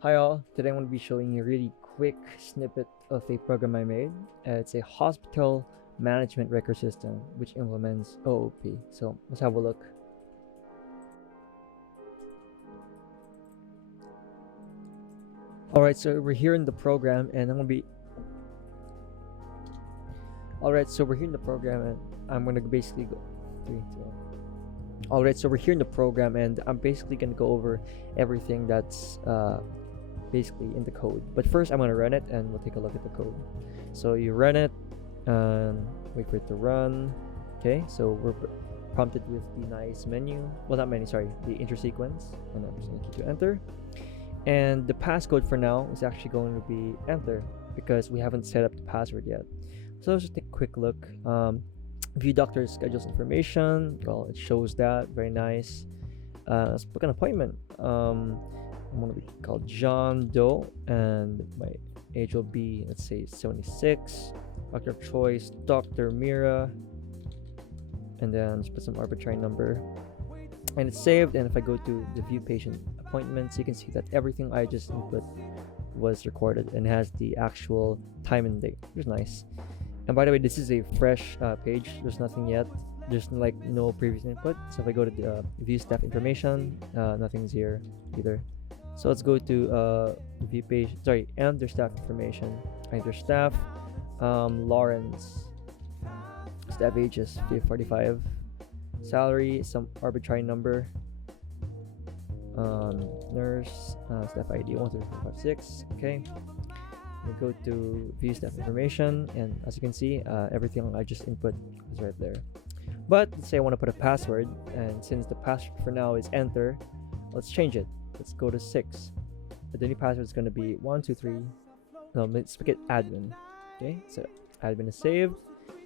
Hi all, today I'm going to be showing you a really quick snippet of a program I made. It's a hospital management record system which implements OOP. So let's have a look. Alright, so we're here in the program and I'm going to basically go 3, 2. Alright, so we're here in the program and I'm basically going to go over everything that's basically in the code. But first I'm going to run it and we'll take a look at the code. So you run it and wait for it to run. Okay, so we're prompted with the nice menu. Well, not menu, sorry, the enter sequence. And I'm just going to keep to enter. And the passcode for now is actually going to be enter because we haven't set up the password yet. So let's just take a quick look. View doctor schedules information. Well, it shows that. Very nice. Let's book an appointment. I'm going to be called John Doe, and my age will be, let's say, 76. Doctor of choice, Dr. Mira, and then just put some arbitrary number. And it's saved. And if I go to the view patient appointments, you can see that everything I just input was recorded and has the actual time and date, which is nice. And by the way, this is a fresh page. There's nothing yet. There's like no previous input. So if I go to the view staff information, nothing's here either. So let's go to view page. Sorry, enter staff information. Enter staff. Lawrence. Staff age is 45. Salary, some arbitrary number. Nurse. Staff ID 13456. Okay. We go to view staff information, and as you can see, everything I just input is right there. But let's say I want to put a password, and since the password for now is enter, let's change it. Let's go to 6. The new password is going to be 123. No, let's make it admin. Okay, so admin is saved,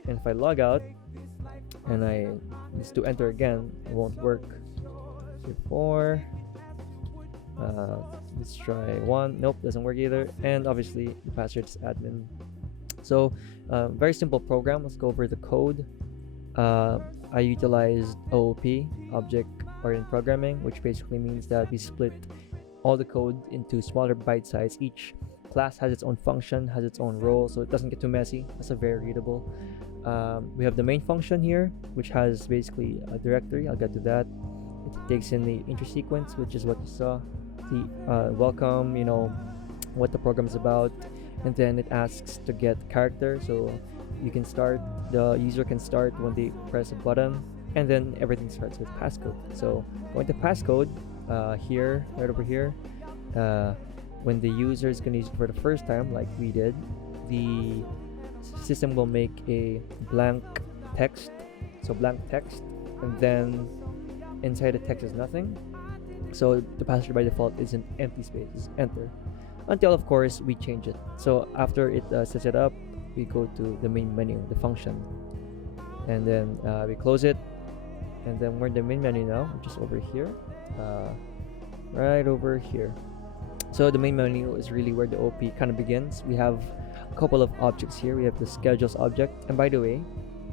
and if I log out and I just do enter again, it won't work. 3, 4. Let's try 1. Nope, doesn't work either. And obviously the password is admin. So very simple program. Let's go over the code. I utilized OOP, object oriented programming, which basically means that we split all the code into smaller bite size. Each class has its own function, has its own role, so it doesn't get too messy. That's a very readable. We have the main function here, which has basically a directory. I'll get to that. It takes in the enter sequence, which is what you saw. The welcome, what the program is about, and then it asks to get character, so you can start, the user can start when they press a button, and then everything starts with passcode. So going to passcode, here, right over here, when the user is going to use it for the first time, like we did, the system will make a blank text, so blank text, and then inside the text is nothing. So the password by default is an empty space, it's enter, until of course we change it. So after it sets it up, we go to the main menu, the function, and then we close it, and then we're in the main menu now, which is over here, right over here. So the main menu is really where the OP kind of begins. We have a couple of objects here. We have the schedules object, and by the way,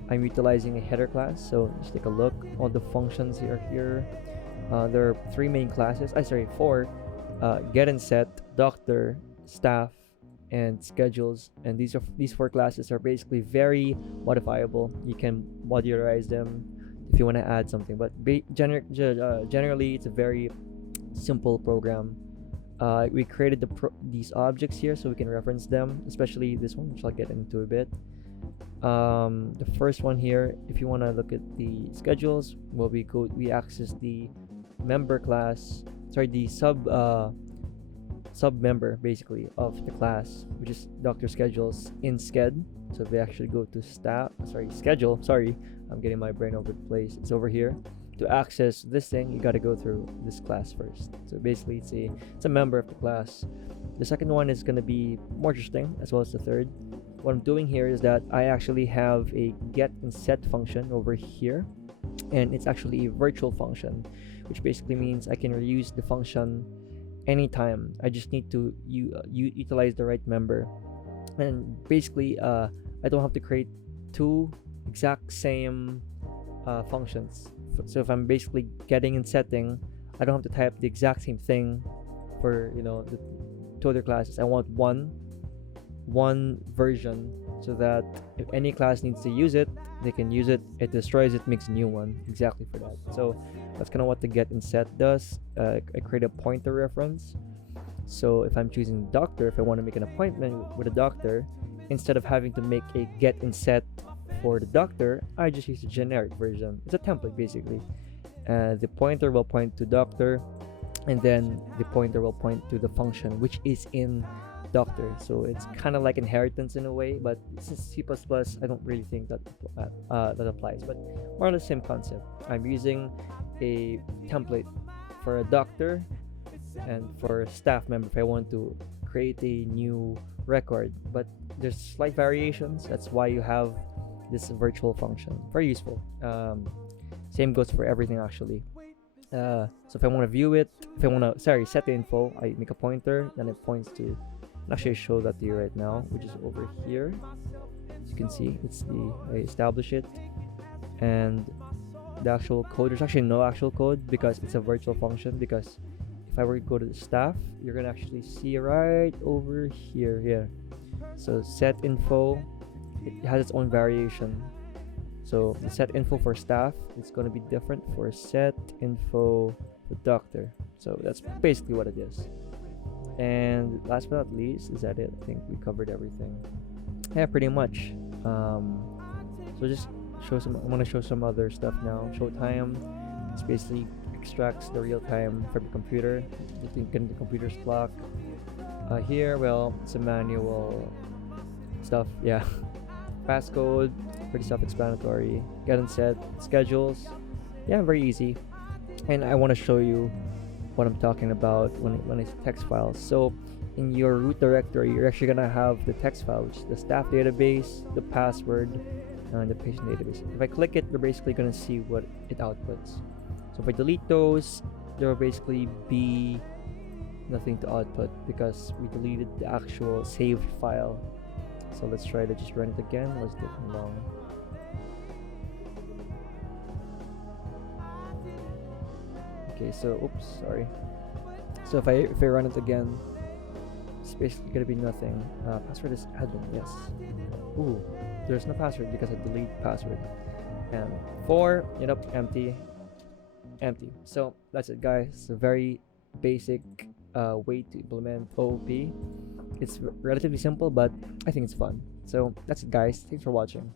I'm utilizing a header class, so just take a look. All the functions here. There are 3 main classes. 4. Get and set, doctor, staff, and schedules. And these 4 classes are basically very modifiable. You can modularize them if you want to add something. But generally, it's a very simple program. We created these objects here so we can reference them, especially this one, which I'll get into a bit. The first one here, if you want to look at the schedules, well, we access the member class, the sub member basically of the class, which is doctor schedules in sched. So if we actually go to schedule, I'm getting my brain over the place, it's over here. To access this thing, you got to go through this class first. So basically it's a member of the class. The second one is going to be more interesting, as well as the third. What I'm doing here is that I actually have a get and set function over here, and it's actually a virtual function, which basically means I can reuse the function anytime. I just need to utilize the right member, and basically I don't have to create 2 exact same functions. So if I'm basically getting and setting, I don't have to type the exact same thing for the two other classes. I want one version so that if any class needs to use it, they can use it. It destroys it, makes a new one exactly for that. So that's kind of what the get and set does. I create a pointer reference. So if I'm choosing doctor, if I want to make an appointment with a doctor, instead of having to make a get and set for the doctor, I just use a generic version. It's a template basically. The pointer will point to doctor, and then the pointer will point to the function which is in doctor. So it's kind of like inheritance in a way, but since C++, I don't really think that that applies, but more or less same concept. I'm using a template for a doctor and for a staff member if I want to create a new record, but there's slight variations. That's why you have this virtual function. Very useful. Same goes for everything actually. So if I want to view it, if I want to set the info, I make a pointer, then it points to, actually I show that to you right now, which is over here. As you can see, I establish it, and the actual code, there's actually no actual code because it's a virtual function. Because if I were to go to the staff, you're gonna actually see right over here. So set info, it has its own variation. So the set info for staff is going to be different for set info for doctor. So that's basically what it is. And last but not least, is that it? I think we covered everything. Yeah, pretty much. So just I want to show some other stuff now. Show time. It's basically extracts the real time from the computer. You can get the computer's clock. Here, well, it's a manual stuff. Yeah. Passcode, pretty self-explanatory. Get and set schedules, yeah, very easy. And I want to show you what I'm talking about when it's text files. So in your root directory, you're actually gonna have the text file, which is the staff database, the password, and the patient database. If I click it, you're basically gonna see what it outputs. So if I delete those, there will basically be nothing to output because we deleted the actual saved file. So let's try to just run it again. Was taking long. Okay, so oops, sorry. So if I run it again, it's basically gonna be nothing. Password is admin, yes. Ooh, there's no password because I delete password. And 4, empty. So that's it, guys. It's a very basic way to implement OOP. It's relatively simple, but I think it's fun. So that's it, guys. Thanks for watching.